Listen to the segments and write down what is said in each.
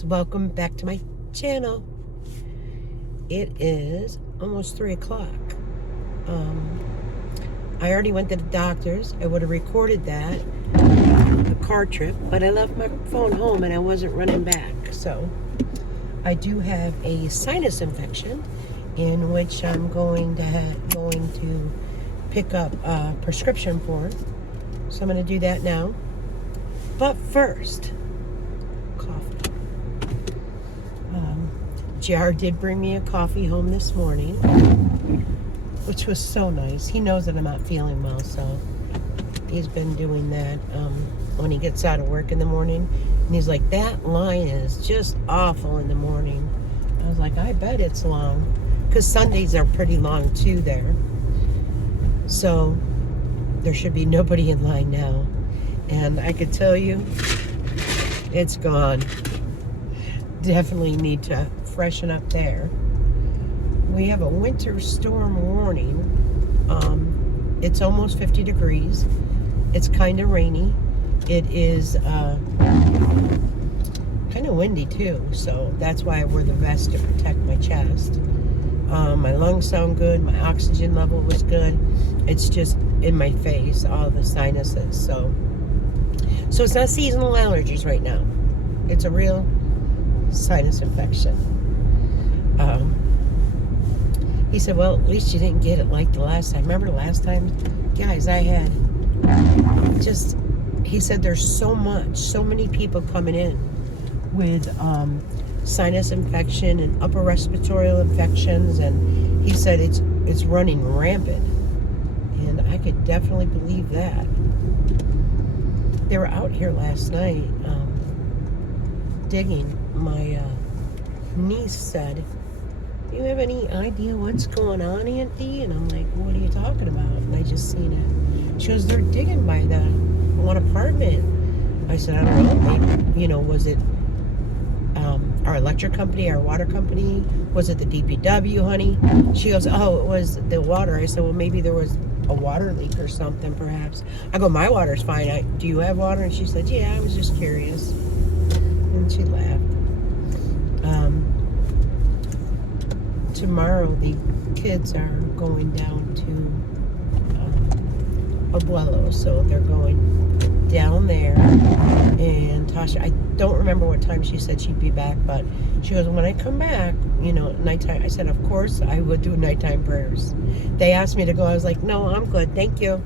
guys, welcome back to my channel. It is almost 3 o'clock. I already went to the doctor's. I would have recorded that, the car trip, but I left my phone home and I wasn't running back. So I do have a sinus infection in which I'm going to pick up a prescription for. So I'm going to do that now. But first, coffee. JR did bring me a coffee home this morning, which was so nice. He knows that I'm not feeling well, so he's been doing that when he gets out of work in the morning. And he's like, that line is just awful in the morning. I was like, I bet it's long. Because Sundays are pretty long too there. So there should be nobody in line now. And I could tell you, it's gone. Definitely need to freshen up there. We have a winter storm warning. It's almost 50 degrees. It's kind of rainy. It is kind of windy too, so that's why I wear the vest to protect my chest. My lungs sound good. My oxygen level was good. It's just in my face, all the sinuses. So it's not seasonal allergies right now. It's a real sinus infection. He said, well, at least you didn't get it like the last time. Remember last time? Guys, I had just, he said there's so many people coming in with sinus infection and upper respiratory infections, and he said it's running rampant. And I could definitely believe that. They were out here last night digging. My niece said, do you have any idea what's going on, Aunt Dee? And I'm like, what are you talking about? And I just seen it. She goes, they're digging by the one apartment. I said, I don't know, maybe, was it our electric company, our water company? Was it the DPW, honey? She goes, oh, it was the water. I said, well, maybe there was a water leak or something, perhaps. I go, my water's fine. Do you have water? And she said, yeah, I was just curious. And she laughed. Tomorrow the kids are going down to Abuelo, so they're going down there. And Tasha, I don't remember what time she said she'd be back, but she goes, when I come back, nighttime. I said, of course I would do nighttime prayers. They asked me to go. I was like, no, I'm good, thank you.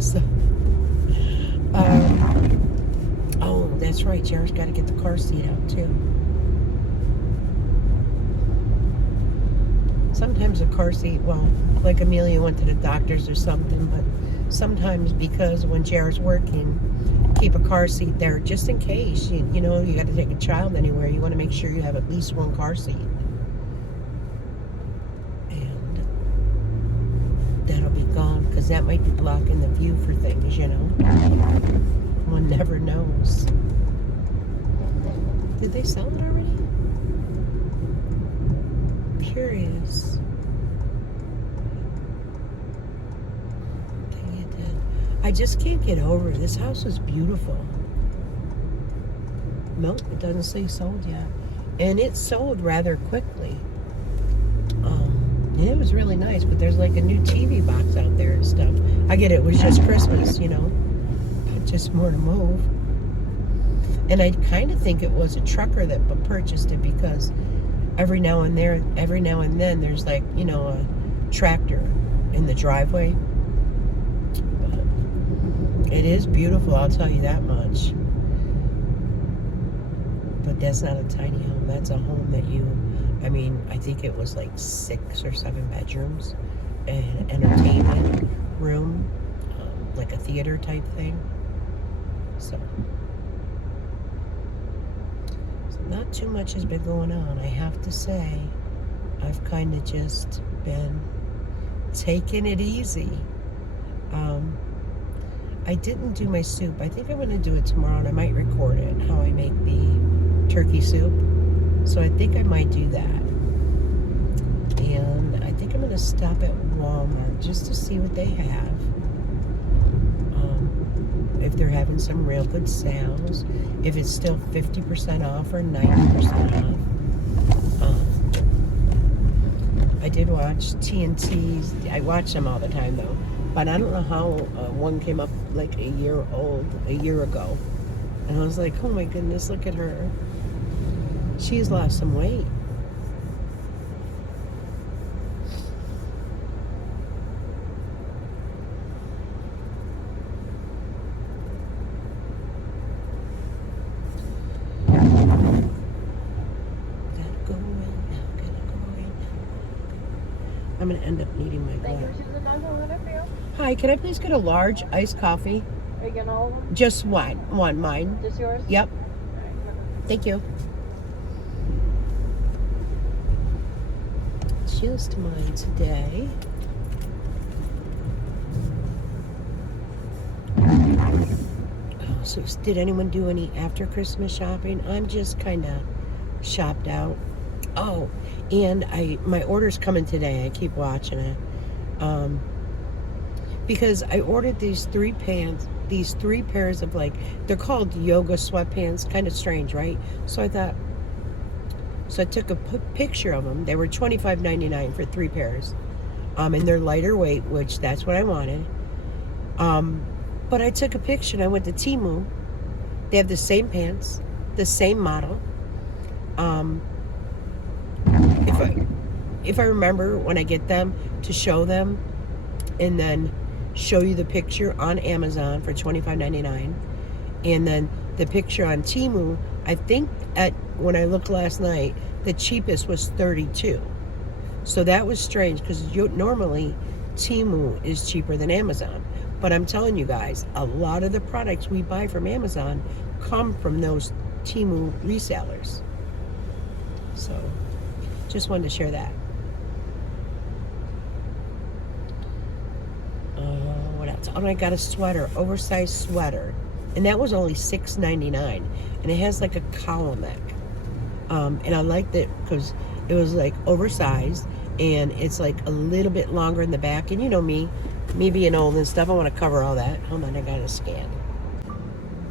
So oh, that's right, Jared's got to get the car seat out too. Sometimes a car seat, well, like Amelia went to the doctor's or something, but sometimes because when Jared's working, keep a car seat there just in case. You got to take a child anywhere. You want to make sure you have at least one car seat. And that'll be gone because that might be blocking the view for things, One never knows. Did they sell it already? Curious. Dang it, did. I just can't get over it. This house is beautiful. Nope, it doesn't say sold yet. And it sold rather quickly. And it was really nice, but there's like a new TV box out there and stuff. I get it was just Christmas, but just more to move. And I kind of think it was a trucker that purchased it because every now and then there's like, a tractor in the driveway. But it is beautiful, I'll tell you that much. But that's not a tiny home. That's a home that I think it was like 6 or 7 bedrooms, and entertainment room, like a theater type thing. So not too much has been going on. I have to say, I've kind of just been taking it easy. I didn't do my soup. I think I'm going to do it tomorrow, and I might record it, how I make the turkey soup. So I think I might do that. And I think I'm going to stop at Walmart just to see what they have. if they're having some real good sales, if it's still 50% off or 90% off. I did watch TNT's. I watch them all the time though, but I don't know how one came up like a year ago, and I was like, oh my goodness, look at her. She's lost some weight. I'm going to end up needing my glass. Hi, can I please get a large iced coffee? Are you getting all of them? Just one, mine. Just yours? Yep. Thank you. Just mine today. Oh, so did anyone do any after Christmas shopping? I'm just kind of shopped out. Oh, and my order's coming today. I keep watching it. Because I ordered these three pairs of, like, they're called yoga sweatpants. Kind of strange, right? So I took a picture of them. They were $25.99 for 3 pairs. And they're lighter weight, which that's what I wanted. But I took a picture and I went to Temu. They have the same pants, the same model. If I remember when I get them to show them and then show you the picture on Amazon for $25.99 and then the picture on Temu, I think when I looked last night, the cheapest was $32. So that was strange because normally Temu is cheaper than Amazon. But I'm telling you guys, a lot of the products we buy from Amazon come from those Temu resellers. So just wanted to share that. What else? Oh, I got a sweater, oversized sweater. And that was only $6.99. And it has like a collar neck. And I liked it because it was like oversized. And it's like a little bit longer in the back. And you know me being old and stuff, I want to cover all that. Hold on, I got to scan.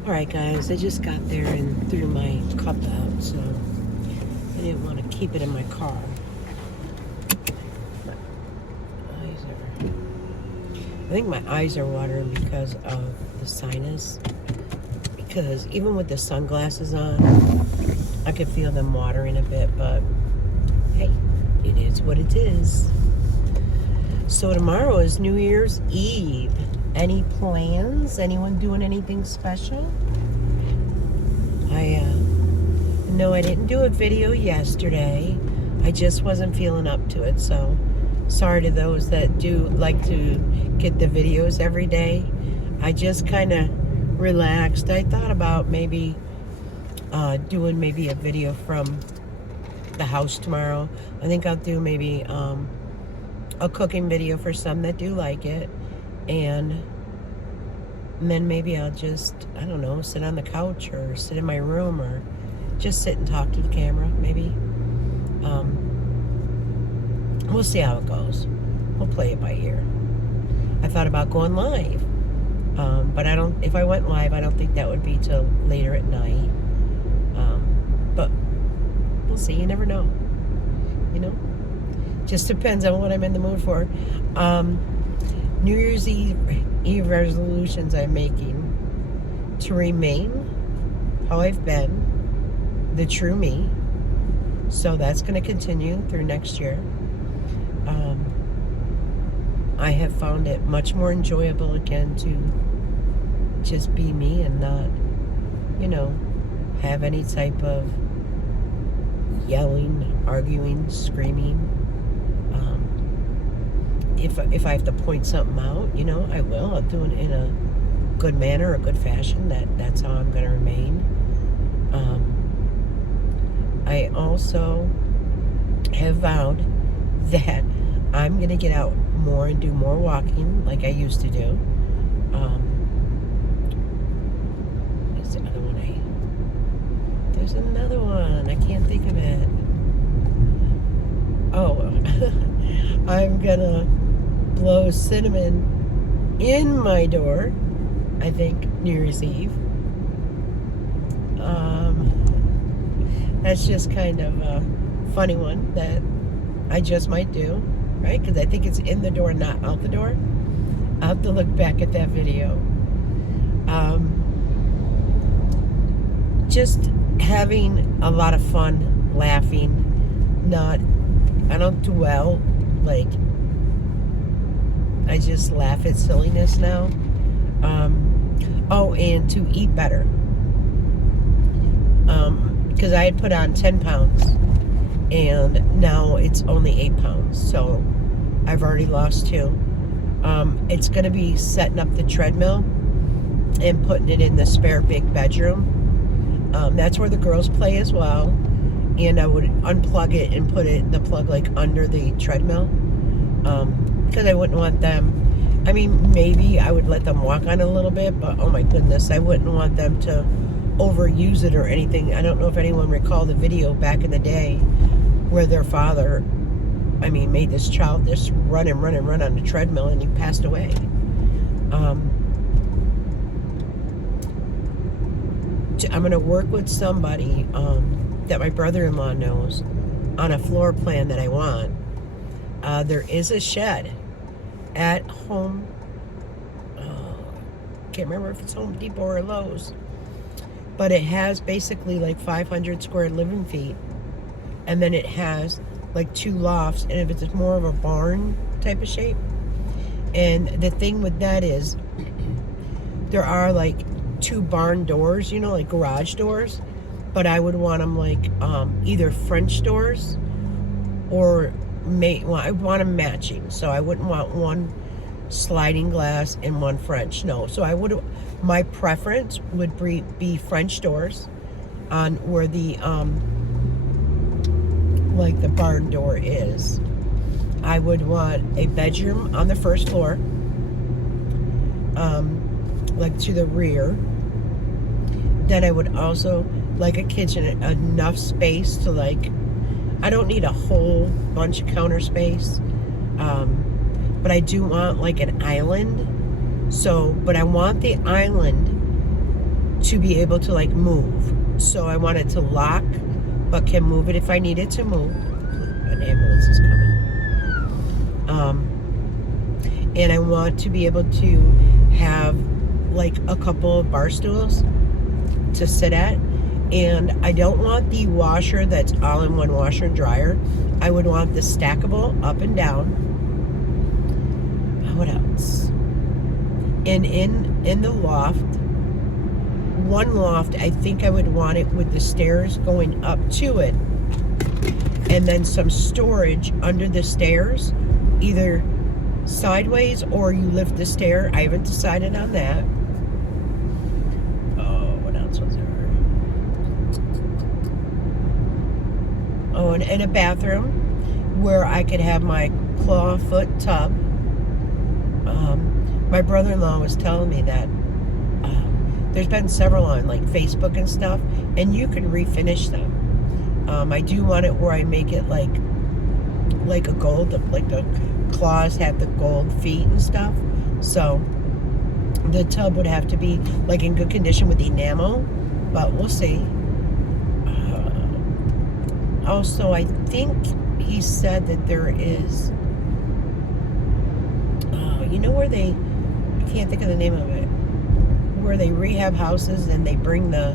All right, guys, I just got there and threw my cup out. So I didn't want to keep it in my car. I think my eyes are watering because of the sinus. Because even with the sunglasses on, I could feel them watering a bit. But hey, it is what it is. So tomorrow is New Year's Eve. Any plans? Anyone doing anything special? No, I didn't do a video yesterday. I just wasn't feeling up to it. So sorry to those that do like to get the videos every day. I just kind of relaxed. I thought about maybe doing maybe a video from the house tomorrow. I think I'll do maybe a cooking video for some that do like it. And then maybe I'll just, I don't know, sit on the couch or sit in my room or just sit and talk to the camera, maybe. We'll see how it goes. We'll play it by ear. I thought about going live. But if I went live, I don't think that would be till later at night. But we'll see. You never know. You know? Just depends on what I'm in the mood for. New Year's Eve resolutions I'm making to remain how I've been, the true me. So that's going to continue through next year. I have found it much more enjoyable again to just be me and not, have any type of yelling, arguing, screaming. If I have to point something out, I will. I'll do it in a good manner, a good fashion. That's how I'm going to remain. I also have vowed that I'm going to get out more and do more walking like I used to do. What's the other one? There's another one. I can't think of it. Oh, I'm going to blow cinnamon in my door I think, New Year's Eve. That's just kind of a funny one that I just might do, right? Because I think it's in the door, not out the door. I'll have to look back at that video. Just having a lot of fun, laughing, I don't dwell, like, I just laugh at silliness now. And to eat better. Because I had put on 10 pounds, and now it's only 8 pounds, so I've already lost 2. It's going to be setting up the treadmill and putting it in the spare big bedroom. That's where the girls play as well, and I would unplug it and put the plug like under the treadmill, because I wouldn't want them, I mean, maybe I would let them walk on it a little bit, but oh my goodness, I wouldn't want them to overuse it or anything. I don't know if anyone recalled the video back in the day where their father, made this child just run on the treadmill, and he passed away. I'm going to work with somebody that my brother-in-law knows on a floor plan that I want. There is a shed at Home, can't remember if it's Home Depot or Lowe's, but it has basically like 500 square living feet, and then it has like 2 lofts, and if it's more of a barn type of shape. And the thing with that is there are like 2 barn doors, like garage doors, but I would want them like either French doors or I want them matching, so I wouldn't want one sliding glass and one French. No, so my preference would be French doors on where the like the barn door is. I would want a bedroom on the first floor, like to the rear. Then I would also like a kitchen, enough space to like, I don't need a whole bunch of counter space, but I do want like an island. But I want the island to be able to like move. So I want it to lock, but can move it if I need it to move. An ambulance is coming. And I want to be able to have like a couple of bar stools to sit at. And I don't want the washer that's all-in-one washer and dryer. I would want the stackable up and down. What else? And in the loft, one loft, I think I would want it with the stairs going up to it, and then some storage under the stairs, either sideways or you lift the stair. I haven't decided on that. What else was there? And a bathroom where I could have my clawfoot tub. My brother-in-law was telling me that there's been several on like Facebook and stuff, and you can refinish them. I do want it where I make it like a gold, like the claws have the gold feet and stuff. So the tub would have to be like in good condition with enamel, but we'll see. Also, I think he said that there is, where I can't think of the name of it, where they rehab houses and they bring the,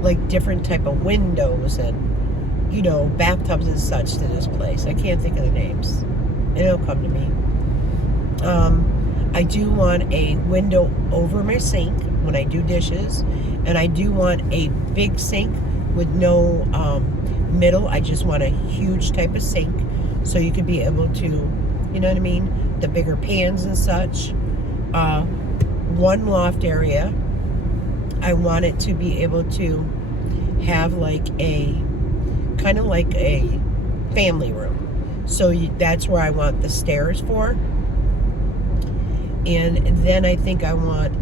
like different type of windows and, bathtubs and such to this place. I can't think of the names. It'll come to me. I do want a window over my sink when I do dishes, and I do want a big sink with no middle. I just want a huge type of sink, so you could be able to, you know what I mean, the bigger pans and such. One loft area, I want it to be able to have like kind of like a family room. So that's where I want the stairs for. And then I think I want,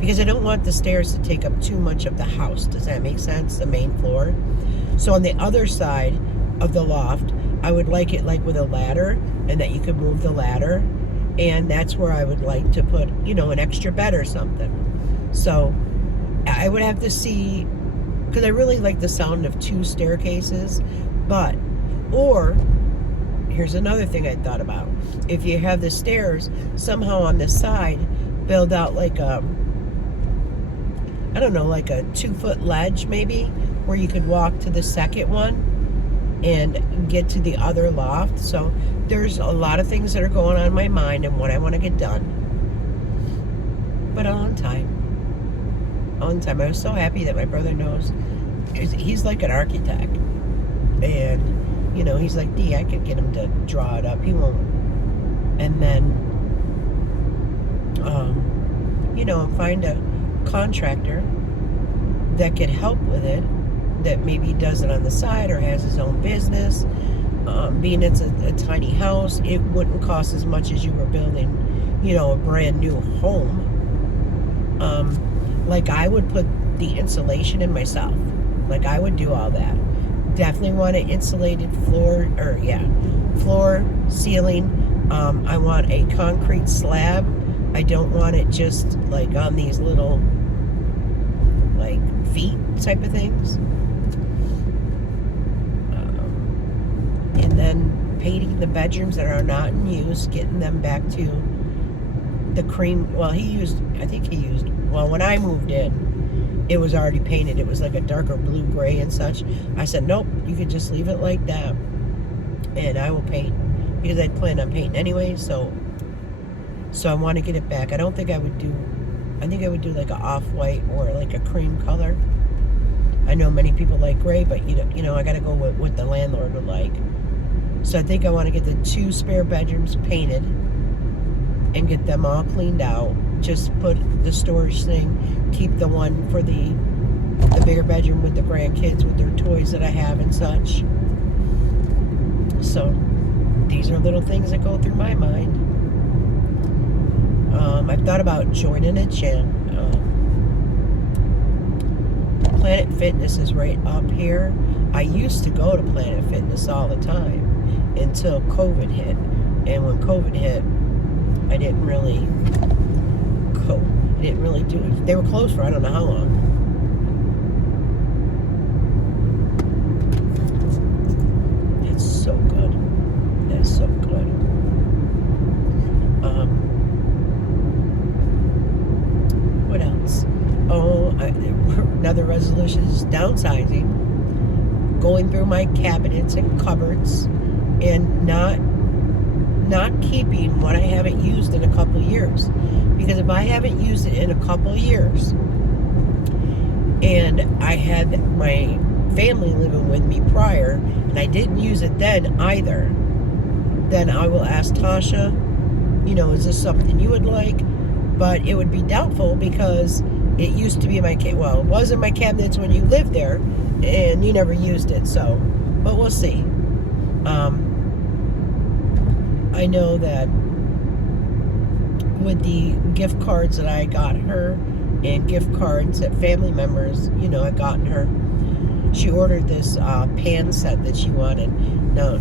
because I don't want the stairs to take up too much of the house. Does that make sense? The main floor. So on the other side of the loft, I would like it like with a ladder, and that you could move the ladder. And that's where I would like to put, an extra bed or something. So I would have to see, because I really like the sound of 2 staircases. Or here's another thing I thought about. If you have the stairs somehow on the side, build out like a 2-foot ledge maybe, where you could walk to the second one and get to the other loft. So there's a lot of things that are going on in my mind and what I want to get done. But on time. I was so happy that my brother knows. He's like an architect. And, he's like, Dee, I could get him to draw it up. He won't. And then, find a contractor that could help with it, that maybe does it on the side or has his own business. Being it's a tiny house, it wouldn't cost as much as you were building, a brand new home. Like I would put the insulation in myself. Like I would do all that. Definitely want an insulated floor, ceiling. I want a concrete slab. I don't want it just like on these little like feet type of things. And then painting the bedrooms that are not in use, getting them back to the cream. Well, when I moved in, it was already painted. It was like a darker blue gray and such. I said, nope, you could just leave it like that. And I will paint, because I'd planned on painting anyway. So I want to get it back. I think I would do like a off-white or like a cream color. I know many people like gray, but I got to go with what the landlord would like. So I think I want to get the 2 spare bedrooms painted and get them all cleaned out. Just put the storage thing, keep the one for the bigger bedroom with the grandkids with their toys that I have and such. So these are little things that go through my mind. I've thought about joining a gym. Planet Fitness is right up here. I used to go to Planet Fitness all the time until COVID hit. And when COVID hit, I didn't really go. I didn't really do it. They were closed for I don't know how long. It's so good. That's so good. What else? Another resolution is downsizing. Going through my cabinets and cupboards and not keeping what I haven't used in a couple years. Because if I haven't used it in a couple years, and I had my family living with me prior, and I didn't use it then either, then I will ask Tasha, is this something you would like? But it would be doubtful, because it used to be it was in my cabinets when you lived there, and you never used it, so, but we'll see. I know that with the gift cards that I got her and gift cards that family members, had gotten her, she ordered this pan set that she wanted. Now,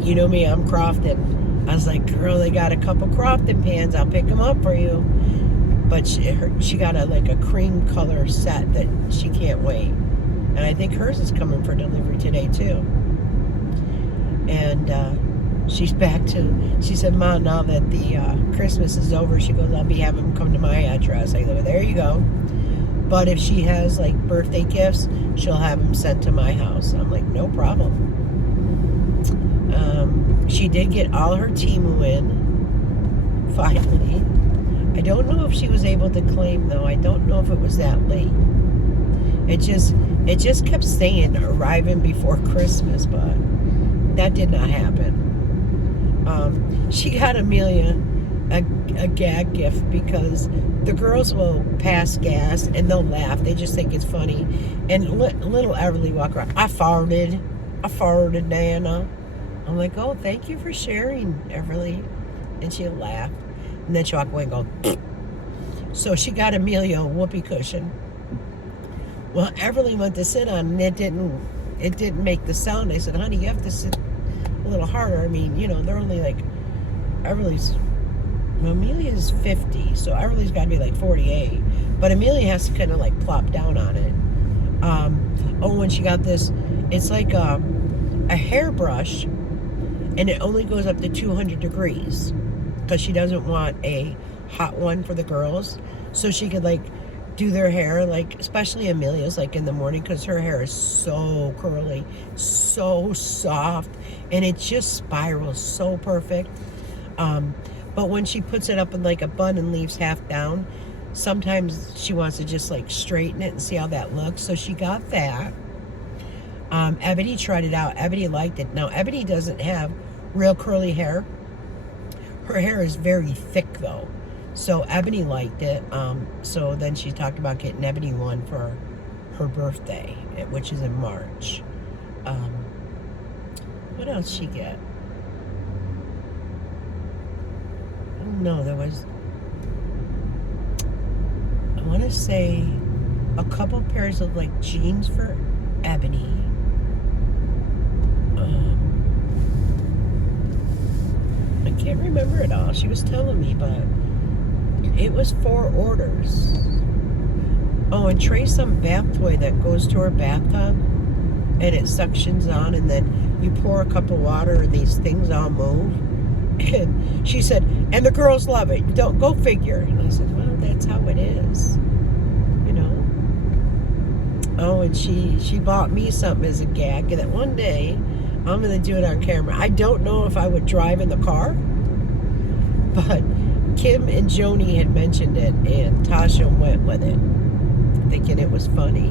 you know me, I'm Crofton. I was like, girl, they got a couple Crofton pans. I'll pick them up for you. But she got a cream color set that she can't wait. And I think hers is coming for delivery today, too. And she's she said, Mom, now that the Christmas is over, she goes, I'll be having them come to my address. I go, there you go. But if she has, birthday gifts, she'll have them sent to my house. I'm like, no problem. She did get all her Temu in, finally. I don't know if she was able to claim, though. I don't know if it was that late. It just kept saying arriving before Christmas, but that did not happen. She got Amelia a gag gift, because the girls will pass gas and they'll laugh. They just think it's funny. And little Everly walk around. I farted, Diana. I'm like, oh, thank you for sharing, Everly. And she'll laugh. And then she'll walk away and go, pfft. So she got Amelia a whoopee cushion. Well, Everly went to sit on, and it didn't make the sound. I said, honey, you have to sit a little harder. I mean, they're only Everly's Amelia's 50, so Everly's got to be like 48. But Amelia has to kind of like plop down on it. When she got this, it's like a hairbrush, and it only goes up to 200 degrees because she doesn't want a hot one for the girls. So she could like do their hair, like especially Amelia's, like in the morning, because her hair is so curly, so soft, and it just spirals so perfect. But when she puts it up in like a bun and leaves half down, sometimes she wants to just like straighten it and see how that looks. So she got that. Ebony tried it out. Ebony liked it. Now, Ebony doesn't have real curly hair. Her hair is very thick, though. So Ebony liked it. So then she talked about getting Ebony one for her birthday, which is in March. What else she get? No, there was, I want to say, a couple pairs of like jeans for Ebony. I can't remember it all. She was telling me, but it was 4 orders. Oh, and Trey some bath toy that goes to her bathtub, and it suctions on, and then you pour a cup of water, and these things all move. And she said, and the girls love it. Don't go figure. And I said, well, that's how it is, you know. Oh, and she bought me something as a gag that one day I'm going to do it on camera. I don't know if I would drive in the car, but Kim and Joni had mentioned it, and Tasha went with it, thinking it was funny.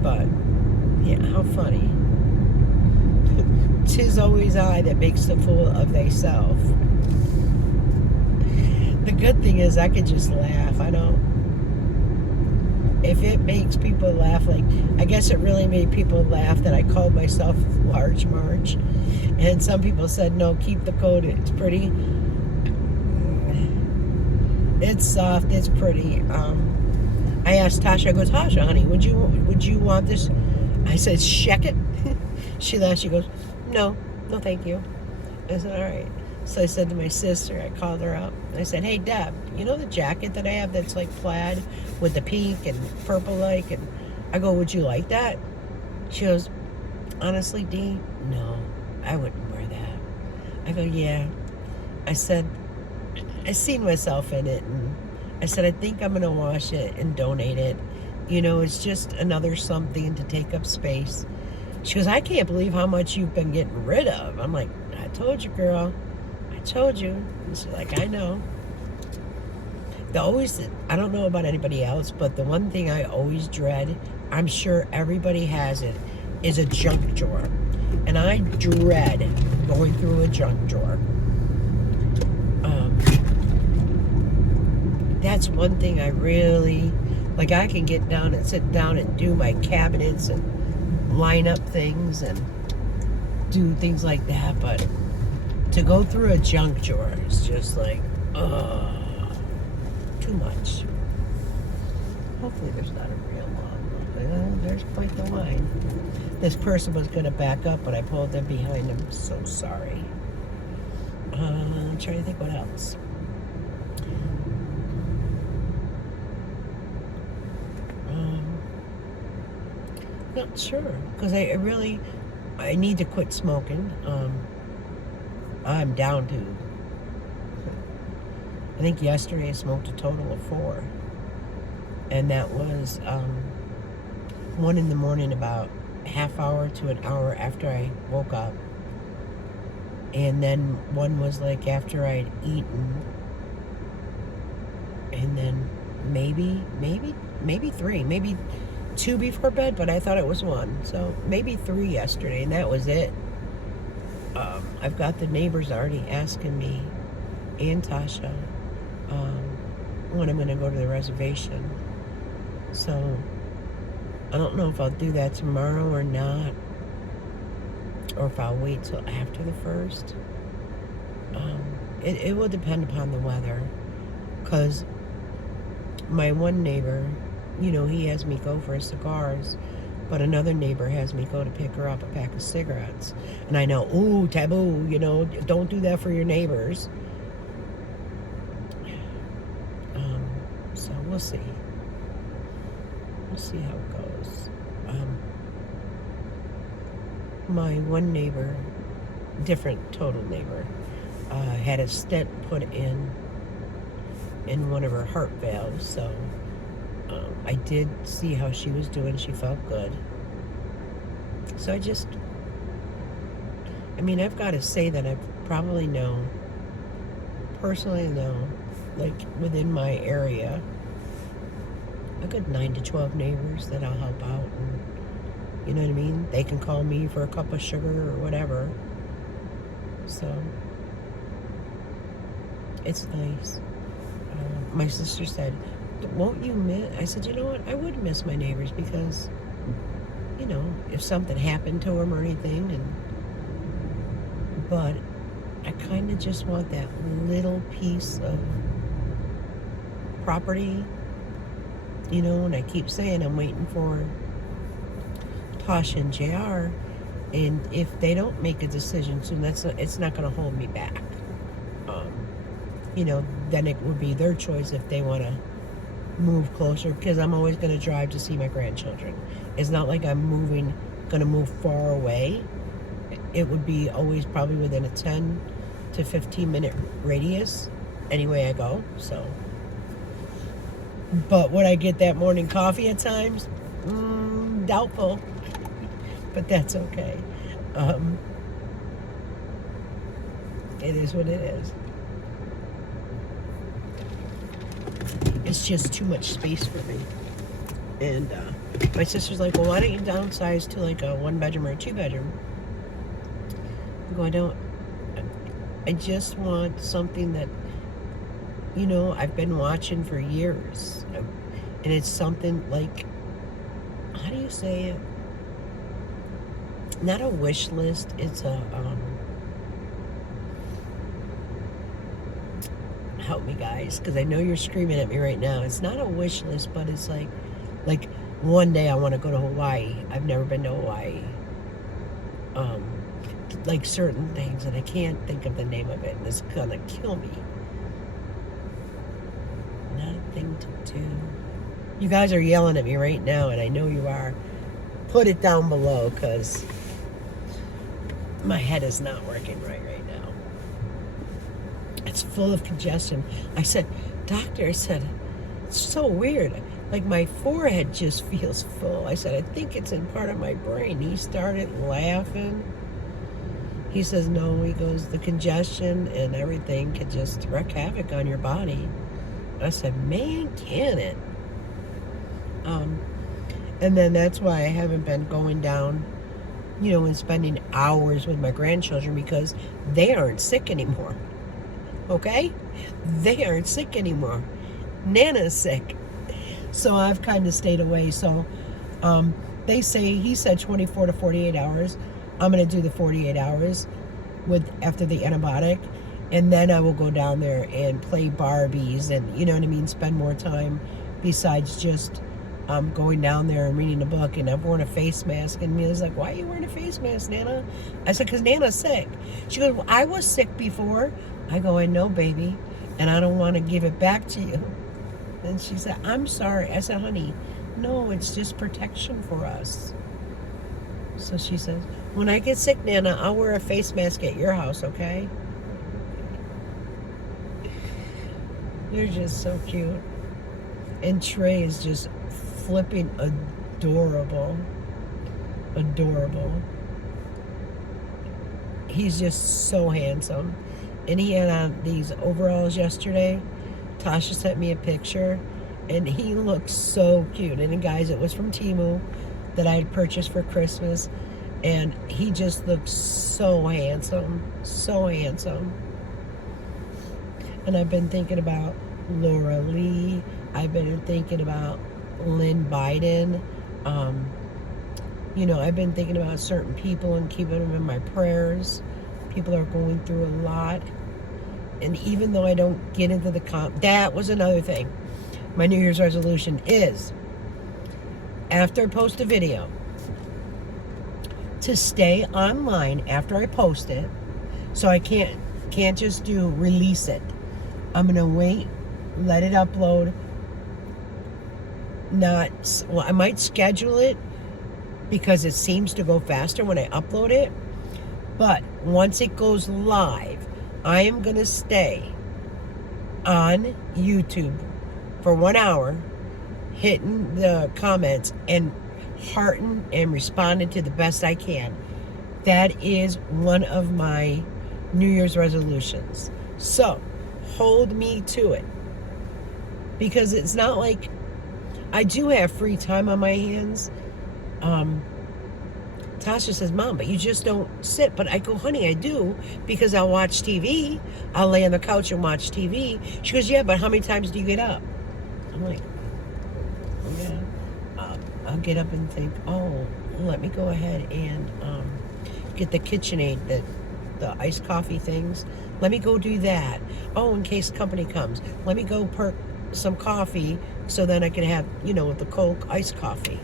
But yeah, how funny. 'Tis always I that makes the fool of thyself. The good thing is I could just laugh. I don't. If it makes people laugh, like, I guess it really made people laugh that I called myself Large March. And some people said, no, keep the coat. It's pretty. It's soft. It's pretty. I asked Tasha, I go, Tasha, honey, would you want this? I said, check it. She laughed. She goes, no, thank you. I said, all right. So I said to my sister, I called her up. I said, hey, Deb, you know the jacket that I have that's like plaid with the pink and purple like? And I go, would you like that? She goes, honestly, Dee, no, I wouldn't wear that. I go, yeah. I said, I seen myself in it. And I said, I think I'm going to wash it and donate it. You know, it's just another something to take up space. She goes, I can't believe how much you've been getting rid of. I'm like, I told you, girl. I told you. And she's like, I know. I don't know about anybody else, but the one thing I always dread, I'm sure everybody has it, is a junk drawer. And I dread going through a junk drawer. That's one thing I really, like, I can get down and sit down and do my cabinets and line up things and do things like that, but to go through a junk drawer is just like, too much. Hopefully there's not a real long one. There's quite the line. This person was going to back up, but I pulled them behind them. So sorry. I'm trying to think what else. Not sure, because I need to quit smoking. I'm down to, I think yesterday I smoked a total of 4, and that was 1 in the morning, about half hour to an hour after I woke up, and then 1 was like after I'd eaten, and then maybe 3, maybe 2 before bed, but I thought it was 1. So maybe 3 yesterday, and that was it. I've got the neighbors already asking me and Tasha when I'm going to go to the reservation. So I don't know if I'll do that tomorrow or not, or if I'll wait till after the 1st. It will depend upon the weather, because my one neighbor, you know, he has me go for cigars, but another neighbor has me go to pick her up a pack of cigarettes. And I know, ooh, taboo, you know, don't do that for your neighbors. we'll see. We'll see how it goes. My one neighbor, different total neighbor, had a stent put in one of her heart valves. So I did see how she was doing. She felt good. So I've got to say that I probably personally know, like within my area, a good 9 to 12 neighbors that I'll help out. And, you know what I mean? They can call me for a cup of sugar or whatever. So it's nice. My sister said, won't you miss? I said, you know what? I would miss my neighbors because, if something happened to them or anything. But I kind of just want that little piece of property, and I keep saying I'm waiting for Tasha and JR, and if they don't make a decision soon, it's not going to hold me back. Then it would be their choice if they want to move closer, because I'm always going to drive to see my grandchildren. It's not like I'm going to move far away. It would be always probably within a 10 to 15 minute radius anyway I go. So, but would I get that morning coffee at times? Doubtful, but that's okay. It is what it is. It's just too much space for me. And my sister's like, well, why don't you downsize to like a 1-bedroom or a 2-bedroom? I go, I just want something that, I've been watching for years. And it's something like, how do you say it? Not a wish list, it's a, help me guys, because I know you're screaming at me right now. It's not a wish list, but it's like one day I want to go to Hawaii. I've never been to Hawaii. Like certain things, and I can't think of the name of it, and it's gonna kill me. Not a thing to do. You guys are yelling at me right now, and I know you are. Put it down below, because my head is not working right now. It's full of congestion. I said, doctor, it's so weird. Like my forehead just feels full. I said, I think it's in part of my brain. He started laughing. He says, no, he goes, the congestion and everything could just wreak havoc on your body. I said, man, can it? And then that's why I haven't been going down, and spending hours with my grandchildren, because they aren't sick anymore. Okay? They aren't sick anymore. Nana's sick. So I've kind of stayed away. So he said 24 to 48 hours. I'm going to do the 48 hours after the antibiotic, and then I will go down there and play Barbies and, spend more time besides just going down there and reading a book. And I've worn a face mask, and Mia's like, why are you wearing a face mask, Nana? I said, because Nana's sick. She goes, well, I was sick before. I go, I know, baby, and I don't want to give it back to you. And she said, I'm sorry. I said, honey, no, it's just protection for us. So she says, when I get sick, Nana, I'll wear a face mask at your house, okay? They're just so cute. And Trey is just flipping adorable. Adorable. He's just so handsome. And he had on these overalls yesterday. Tasha sent me a picture, and he looks so cute. And guys, it was from Temu that I had purchased for Christmas, and he just looks so handsome, so handsome. And I've been thinking about Laura Lee. I've been thinking about Lynn Biden. I've been thinking about certain people and keeping them in my prayers. People are going through a lot. And even though I don't get into that was another thing. My New Year's resolution is, after I post a video, to stay online after I post it. So I can't just release it. I'm going to wait, let it upload, not, well, I might schedule it because it seems to go faster when I upload it. But once it goes live, I am going to stay on YouTube for 1 hour, hitting the comments and hearting and responding to the best I can. That is one of my New Year's resolutions. So, hold me to it. Because it's not like I do have free time on my hands. Tasha says, Mom, but you just don't sit. But I go, honey, I do, because I'll watch TV. I'll lay on the couch and watch TV. She goes, yeah, but how many times do you get up? I'm like, yeah. I'll get up and think, oh, let me go ahead and get the KitchenAid, the iced coffee things. Let me go do that. Oh, in case company comes. Let me go perk some coffee so then I can have, the Coke iced coffee.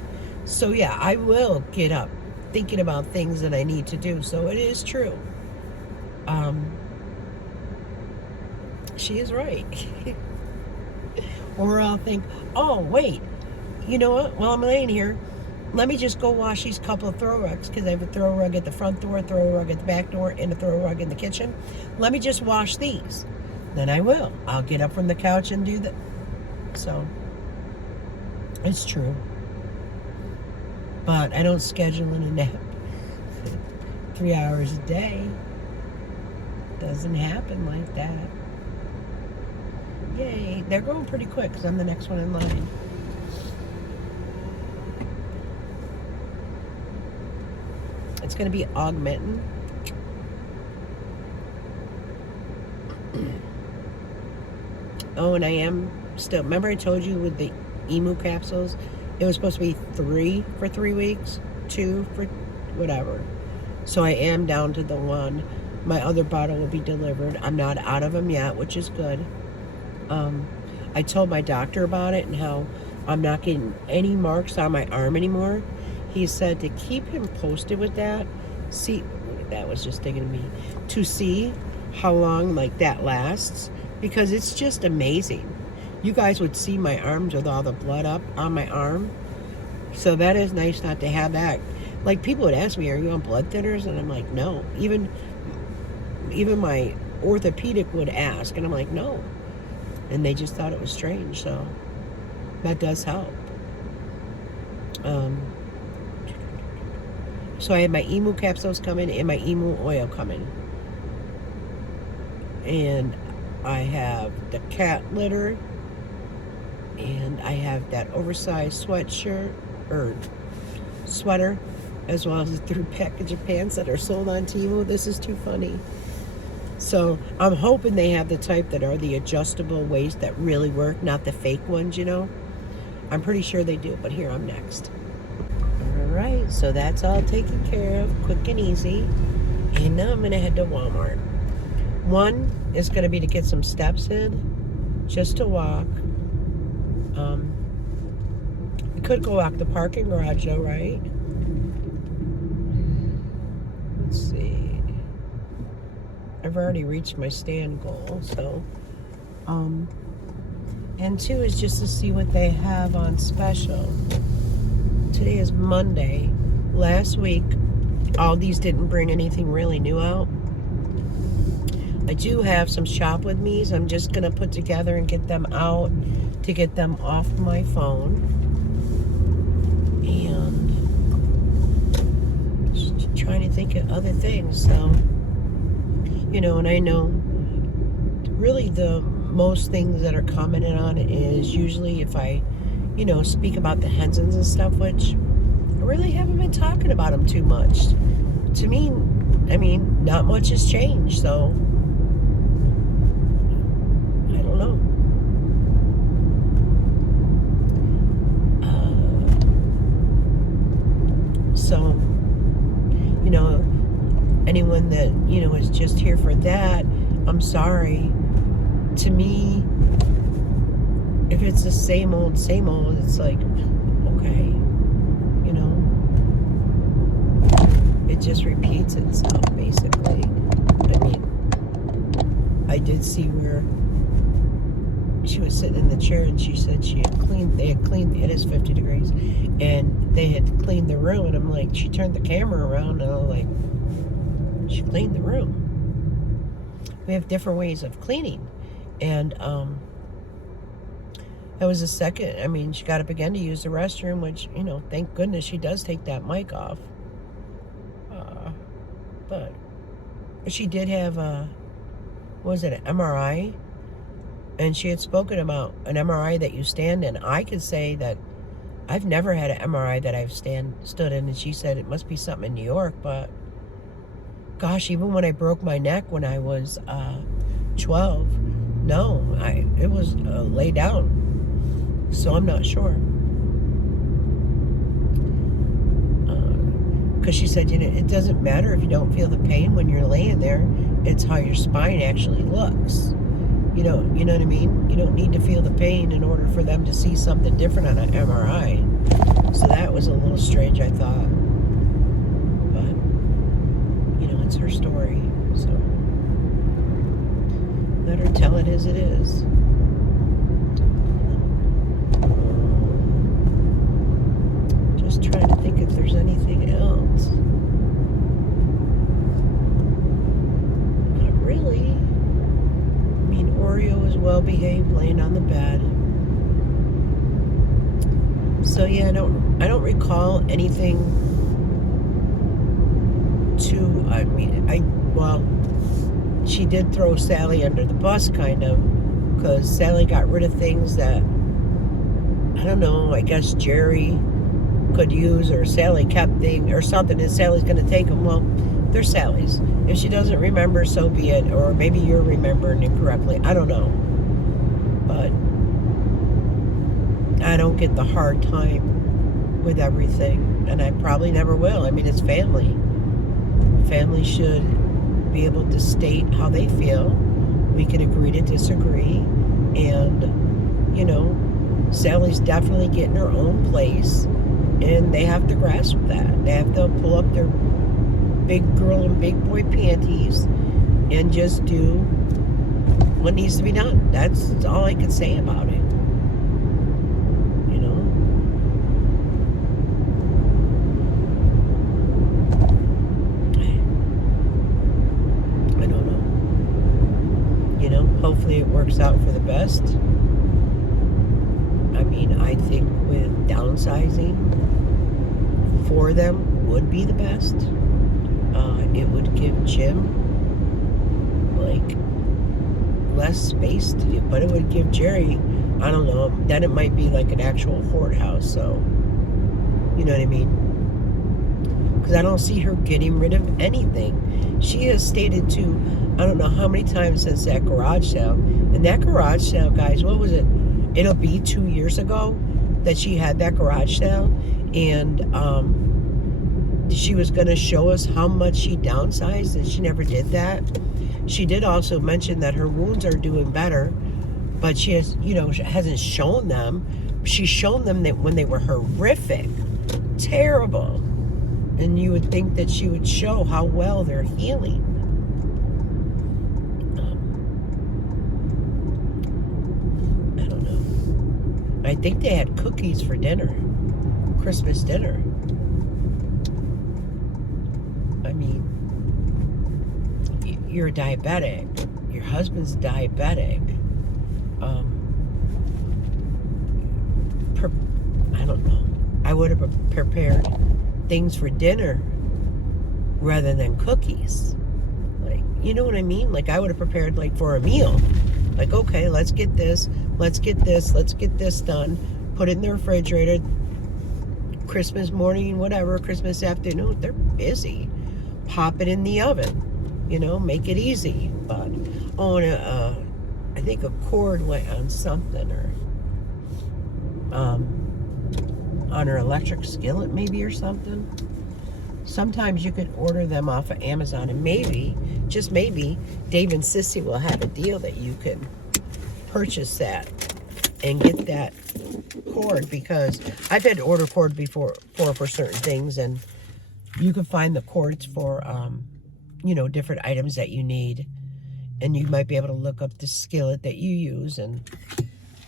So yeah, I will get up thinking about things that I need to do. So it is true. She is right. Or I'll think, oh, wait, you know what? While I'm laying here, let me just go wash these couple of throw rugs, because I have a throw rug at the front door, a throw rug at the back door, and a throw rug in the kitchen. Let me just wash these. Then I will. I'll get up from the couch and do that. So, it's true. But I don't schedule in a nap 3 hours a day. Doesn't happen like that. Yay. They're going pretty quick because I'm the next one in line. It's going to be augmentin. Oh, and I am still, remember I told you with the emu capsules, it was supposed to be 3 for 3 weeks, 2 for whatever. So I am down to the 1. My other bottle will be delivered. I'm not out of them yet, which is good. I told my doctor about it and how I'm not getting any marks on my arm anymore. He said to keep him posted with that. See, that was just digging me. To see how long like that lasts, because it's just amazing. You guys would see my arms with all the blood up on my arm. So that is nice not to have that. Like, people would ask me, are you on blood thinners? And I'm like, no. Even my orthopedic would ask, and I'm like, no. And they just thought it was strange, so that does help. So I have my emu capsules coming and my emu oil coming. And I have the cat litter. And I have that oversized sweater, as well as a 3 package of pants that are sold on Temu. This is too funny. So I'm hoping they have the type that are the adjustable waist that really work, not the fake ones, I'm pretty sure they do, but here, I'm next. All right, so that's all taken care of, quick and easy. And now I'm going to head to Walmart. One is going to be to get some steps in, just to walk. We could go walk the parking garage though, right? Let's see. I've already reached my stand goal, so. And 2 is just to see what they have on special. Today is Monday. Last week, Aldi's didn't bring anything really new out. I do have some shop with me's. I'm just going to put together and get them out to get them off my phone. And just trying to think of other things. So, and I know really the most things that are commented on is usually if I, speak about the Hensons and stuff, which I really haven't been talking about them too much. To me, not much has changed, so I don't know. So, anyone that, is just here for that, I'm sorry. To me, if it's the same old, it's like, okay, it just repeats itself, basically. I did see where she was sitting in the chair and she said they had cleaned, it is 50 degrees, and they had cleaned the room, and I'm like, she turned the camera around and I'm like, she cleaned the room. We have different ways of cleaning. And that was the second, I mean, she got up again to use the restroom, which, you know, thank goodness she does take that mic off. But she did have what was it, an MRI? And she had spoken about an MRI that you stand in. I could say that I've never had an MRI that I've stood in, and she said it must be something in New York, but gosh, even when I broke my neck when I was 12, no, it was lay down. So I'm not sure. Because she said, you know, it doesn't matter if you don't feel the pain when you're laying there. It's how your spine actually looks. You know what I mean? You don't need to feel the pain in order for them to see something different on an MRI. So that was a little strange, I thought. But, you know, it's her story. So let her tell it as it is. Just trying to think if there's anything else. Not really. I mean, Oreo is well behaved, laying on the bed. So yeah, I don't recall anything well, she did throw Sally under the bus, kind of, because Sally got rid of things that, I don't know, I guess Jerry could use, or Sally kept things, or something, and Sally's going to take them. Well, they're Sally's. If she doesn't remember, so be it, or maybe you're remembering incorrectly. I don't know. But I don't get the hard time with everything, and I probably never will. I mean, it's family. Family should be able to state how they feel. We can agree to disagree, and, you know, Sally's definitely getting her own place, and they have to grasp that. They have to pull up their big girl and big boy panties and just do what needs to be done. That's all I can say about it. You know? I don't know. You know, hopefully it works out for the best. I mean, I think with downsizing for them would be the best. It would give Jim, like, less space to do, but it would give Jerry, I don't know, then it might be like an actual hoarhouse, so, you know what I mean? Because I don't see her getting rid of anything. She has stated to, I don't know how many times since that garage sale, and that garage sale, guys, what was it? It'll be 2 years ago that she had that garage sale, and she was going to show us how much she downsized, and she never did that. She did also mention that her wounds are doing better, but she has, you know, hasn't shown them. She's shown them that when they were horrific, terrible, and you would think that she would show how well they're healing. I don't know. I think they had cookies for dinner, Christmas dinner. I mean, you're a diabetic. Your husband's diabetic. I don't know. I would have prepared things for dinner rather than cookies. Like, you know what I mean? Like, I would have prepared, like, for a meal. Like, okay, let's get this done. Put it in the refrigerator. Christmas morning, whatever, Christmas afternoon, they're busy. Pop it in the oven. You know, make it easy. But I think a cord went on something, or on her electric skillet maybe, or something. Sometimes you could order them off of Amazon, and maybe, just maybe, Dave and Sissy will have a deal that you can purchase that and get that cord, because I've had to order cord before for certain things, and you can find the cords for you know, different items that you need, and you might be able to look up the skillet that you use and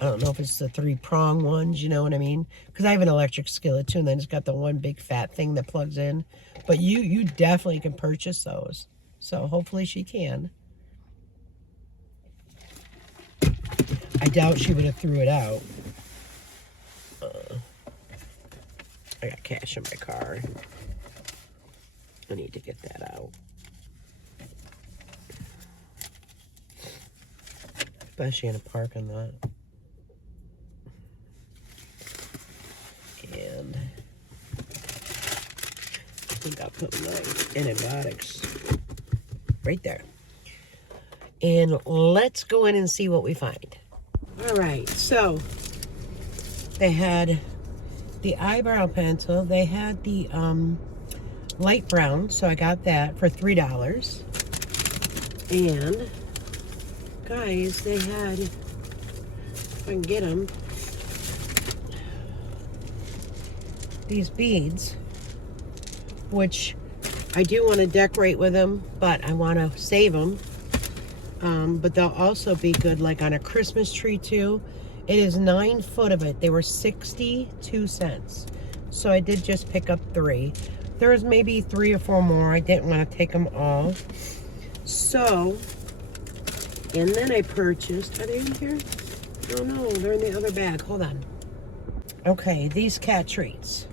I don't know if it's the 3-prong ones, you know what I mean? Because I have an electric skillet too, and then it's got the one big fat thing that plugs in. But you definitely can purchase those. So hopefully she can. I doubt she would have threw it out. I got cash in my car. I need to get that out. Especially in a parking lot. And I think I'll put my antibiotics right there. And let's go in and see what we find. All right, so they had the eyebrow pencil. They had the light brown, so I got that for $3. And guys, they had, if I can get them, these beads, which I do want to decorate with them, but I want to save them. But they'll also be good like on a Christmas tree too. It is 9 foot of it. They were 62 cents. So I did just pick up 3. There was maybe 3 or 4 more. I didn't want to take them all. So, and then I purchased, are they in here? Oh no, they're in the other bag. Hold on. Okay, these cat treats.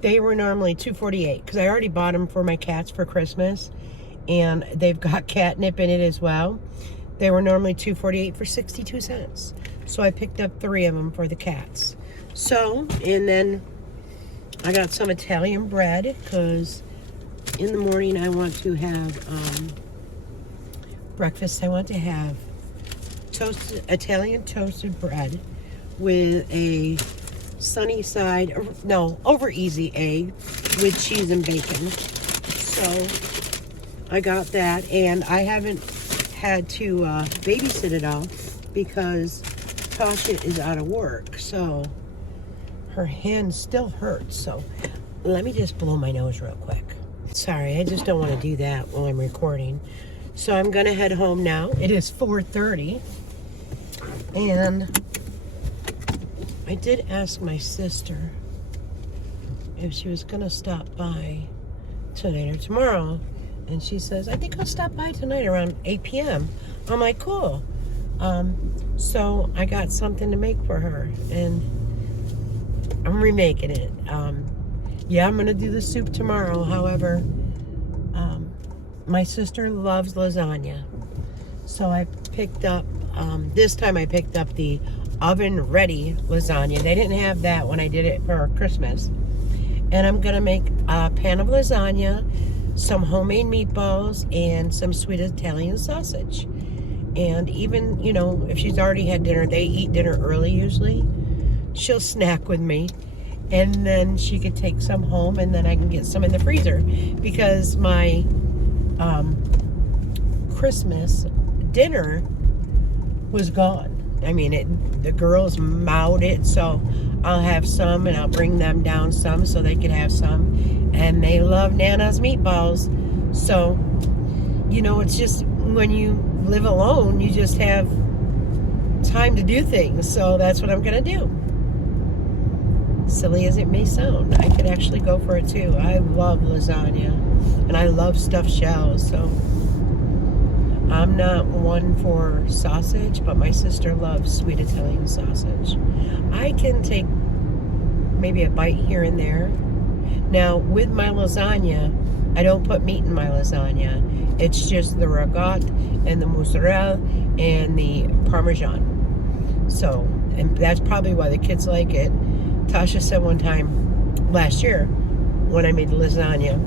They were normally $2.48 because I already bought them for my cats for Christmas. And they've got catnip in it as well. They were normally $2.48 for 62 cents. So I picked up 3 of them for the cats. So, and then I got some Italian bread because in the morning I want to have breakfast. I want to have Italian toasted bread with a sunny side, no, over easy egg with cheese and bacon. So I got that, and I haven't had to babysit it all because Tasha is out of work, so her hand still hurts. So let me just blow my nose real quick. Sorry, I just don't want to do that while I'm recording. So I'm gonna head home now. It is 4:30, and I did ask my sister if she was gonna stop by tonight or tomorrow. And she says, I think I'll stop by tonight around 8 p.m. I'm like, cool. So I got something to make for her. And I'm remaking it. Yeah, I'm going to do the soup tomorrow. However, my sister loves lasagna. So I picked up, this time I picked up the oven-ready lasagna. They didn't have that when I did it for Christmas. And I'm going to make a pan of lasagna, some homemade meatballs, and some sweet Italian sausage. And even, you know, if she's already had dinner, they eat dinner early usually, she'll snack with me, and then she could take some home, and then I can get some in the freezer, because my Christmas dinner was gone. I mean, the girls mowed it, so I'll have some, and I'll bring them down some so they can have some. And they love Nana's meatballs. So, you know, it's just when you live alone, you just have time to do things. So that's what I'm going to do. Silly as it may sound, I could actually go for it too. I love lasagna, and I love stuffed shells. So I'm not one for sausage, but my sister loves sweet Italian sausage. I can take maybe a bite here and there. Now, with my lasagna, I don't put meat in my lasagna. It's just the ragout and the mozzarella and the parmesan. So, and that's probably why the kids like it. Tasha said one time last year when I made the lasagna,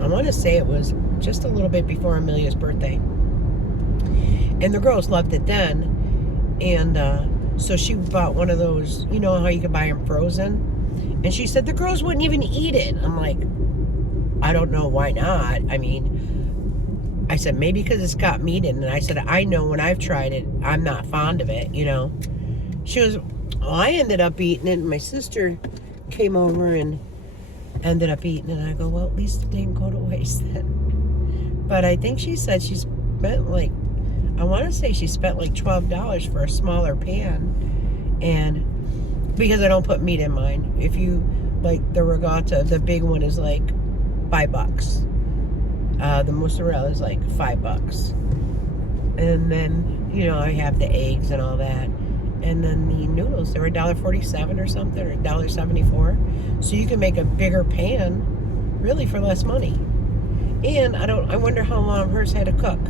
I want to say it was just a little bit before Amelia's birthday. And the girls loved it then. And so she bought one of those, you know how you can buy them frozen? And she said the girls wouldn't even eat it. I'm like, I don't know why not. I mean, I said, maybe because it's got meat in it. And I said, I know when I've tried it, I'm not fond of it, you know. She was, well, I ended up eating it. And my sister came over and ended up eating it. And I go, well, at least it didn't go to waste then. But I think she said she spent like, I want to say she spent like $12 for a smaller pan. And because I don't put meat in mine. If you like the regatta, the big one is like $5. The mozzarella is like $5. And then, you know, I have the eggs and all that. And then the noodles, they're $1.47 or something, or $1.74. So you can make a bigger pan really for less money. And I wonder how long hers had to cook.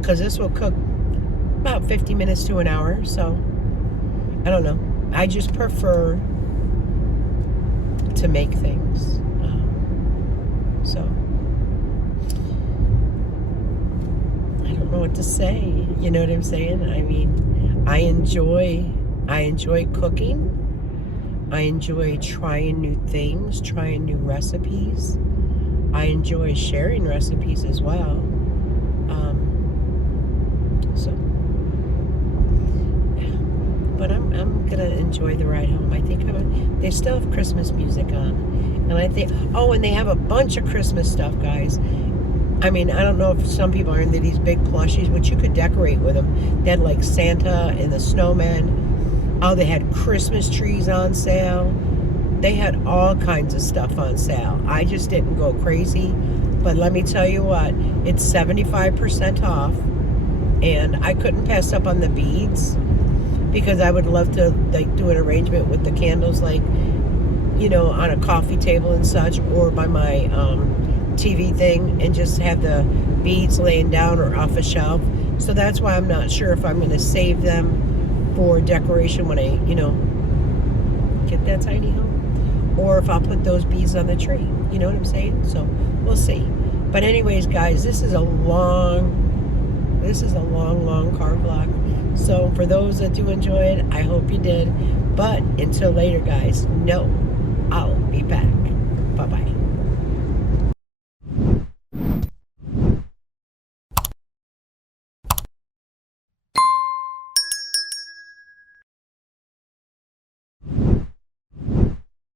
Because this will cook about 50 minutes to an hour. So I don't know. I just prefer to make things. So I don't know what to say. You know what I'm saying? I mean, I enjoy cooking. I enjoy trying new things, trying new recipes. I enjoy sharing recipes as well. So, yeah. But I'm gonna enjoy the ride home. I think they still have Christmas music on, and I think, oh, and they have a bunch of Christmas stuff, guys. I mean, I don't know if some people are into these big plushies, which you could decorate with them. They had like Santa and the snowman. Oh, they had Christmas trees on sale. They had all kinds of stuff on sale. I just didn't go crazy. But let me tell you what, it's 75% off. And I couldn't pass up on the beads because I would love to like do an arrangement with the candles, like, you know, on a coffee table and such, or by my TV thing, and just have the beads laying down or off a shelf. So that's why I'm not sure if I'm going to save them for decoration when I, you know, get that tiny home, or if I'll put those beads on the tree. You know what I'm saying? So we'll see. But anyways, guys, this is a long car vlog. So for those that do enjoy it, I hope you did. But until later, guys, know I'll be back.